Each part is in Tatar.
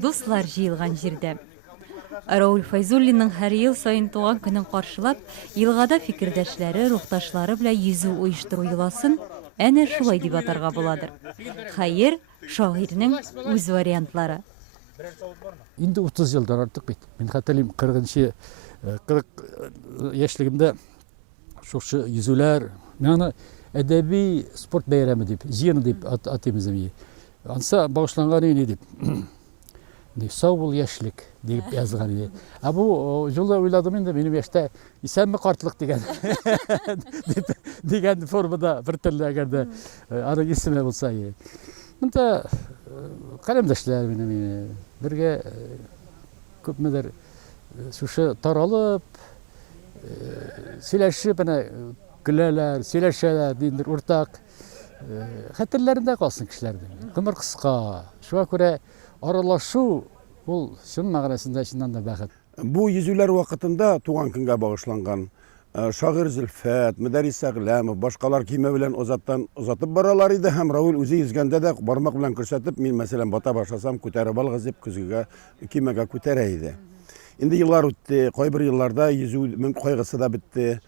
Дуслар җыелган җирдә. Рауль Файзуллинның һәр ел сайын туган көнен каршылап, елгада фикердәшләре, рухташлары белән йөзү оештыру йоласын әнә шулай дип атарга буладыр. Хәер, шагыйрьнең үз вариантлары. Инде 30 елдан артык бит. Мин хәтерлим 40 яшьлегемдә шушы йөзүләр, мәгънә әдәби спорт бәйрәме дип, җыен дип атыйбыз бит. Анса багышланган иде дип. Сау бул яшьлек дип язган иде. Ә бу җылы уйладым инде минем яшьтә исәнме картлык дигән дигән формада бер төрле әгәрдә аны исеме булса иде. Монда каләмдәшләр минем бергә күпмедер шушы таралып сөйләшеп әнә көләләр, сөйләшәләр диндер уртак хәтерләрендә калсын кешеләрнең. Гомер кыска. Шуңа күрә аралашу ул чын мәгънәсендә чыннан да бәхет. Бу йөзүләр вакытында туган көнгә багышланган шагыйрь Зөлфәт, Мөдәррис Әгъләмов, башкалар киме белән озатып баралар иде һәм Раул үзе йөзгәндә дә бармак белән күрсәтеп, мин мәсәлән бата башласам күтәреп алгыз дип көзгегә кимәгә күтәрә иде. Инде еллар үтте, кайбер елларда йөзү кайгысы да бетте.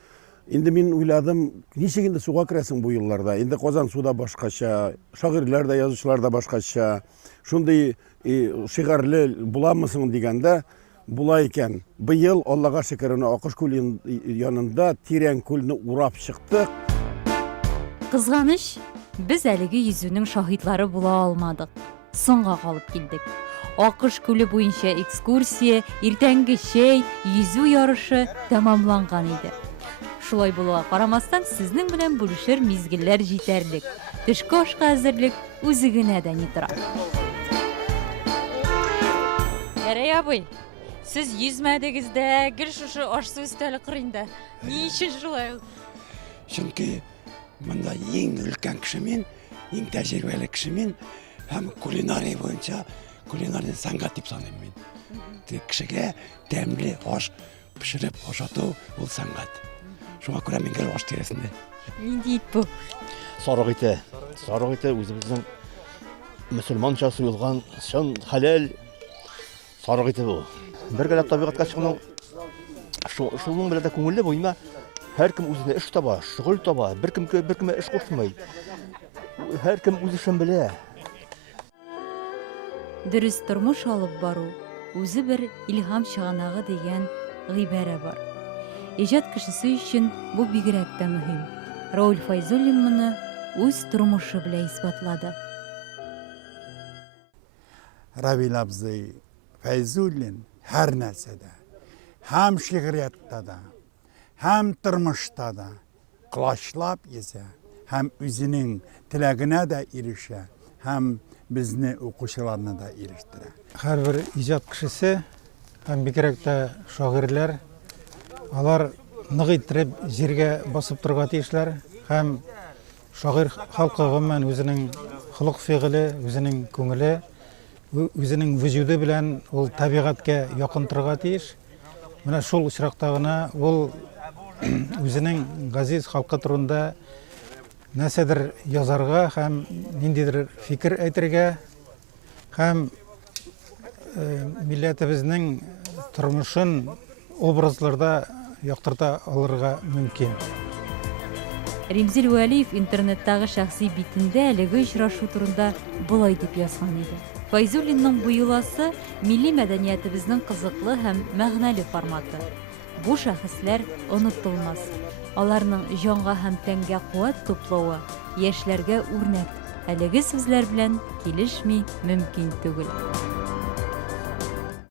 Инде мин уйладым, ничек инде суга керәсең бу елларда? Инде Казан суда башкача, шагыйрьләр дә, язучылар да башкача. Шундый шигырьле буламысың дигәндә, була икән. Быел Аллага шөкер, Акыш күл янында тирән күлне урап чыктык. Кызганыч, без әлеге йөзүнең шаһитлары була алмадык. Соңга калып килдек. Акыш күле буенча экскурсия, иртәнге чәй, йөзү ярышы тәмамланган иде. Шулай булуга карамастан, сезнең белән бүлешер мизгелләр җитәрлек. Төшке ашка әзерлек үзе генә дә ни тора. Ярый абый, сез йөзмәдегез дә, гел шушы ашсыз өстәле кырында. Ни өчен шулай? Чөнки монда иң өлкән кеше мин, иң тәҗрибәле кеше мин һәм кулинария буенча кулинария сәнгать дип саныйм мин. Кешегә тәмле аш пешереп ашату ул сәнгать. Шуңа күрә мин гел аш тирәсендә. Нинди ит бу? Сарык ите үзебезнең мөселманча суелган чын хәләл сарык ите бу. Бергәләп табигатька чыкның шуның белән дә күңелле буйма. Һәркем үзенә эш таба, шөгыль таба, беркемгә эш кушмый. Һәркем үз эшен белә. Дөрес тормыш алып бару үзе бер илһам чыганагы дигән гыйбарә бар. Иҗат кешесе өчен бу бигрәк тә мөһим. Рауль Файзуллин моны үз тормышы белән исбатлады. Рауль абзый Файзуллин һәр нәрсәдә, һәм шигъриятта да, һәм тормышта да клачлап яза, һәм үзенең теләгенә дә ирешә, һәм безне укучыларны да ирештерә. Һәрбер иҗат кешесе һәм бигрәк тә шагыйрьләр алар нык иттереп җиргә басып торырга тиешләр һәм шагыйрь халкы гомумән үзенең холык-фигыле, үзенең күңеле, үзенең вөҗүде белән ул табигатькә якын торырга тиеш. Менә шул очракта гына ул үзенең газиз халкы турында нәрсәдер язарга һәм ниндидер фикер әйтергә һәм милләтебезнең тормышын образларда яктырта алырга мөмкин. Римзил Вәлиев интернеттагы шәхси битендә әлеге очрашу турында булай дип язган иде. Файзуллинның бу юласы милли мәдәниятебезнең кызыклы һәм мәгънәле форматы. Бу шәхесләр онытылмас. Аларның җанга һәм тәнгә куәт туплауы яшьләргә үрнәк. Әлеге сүзләр белән килешми мөмкин түгел.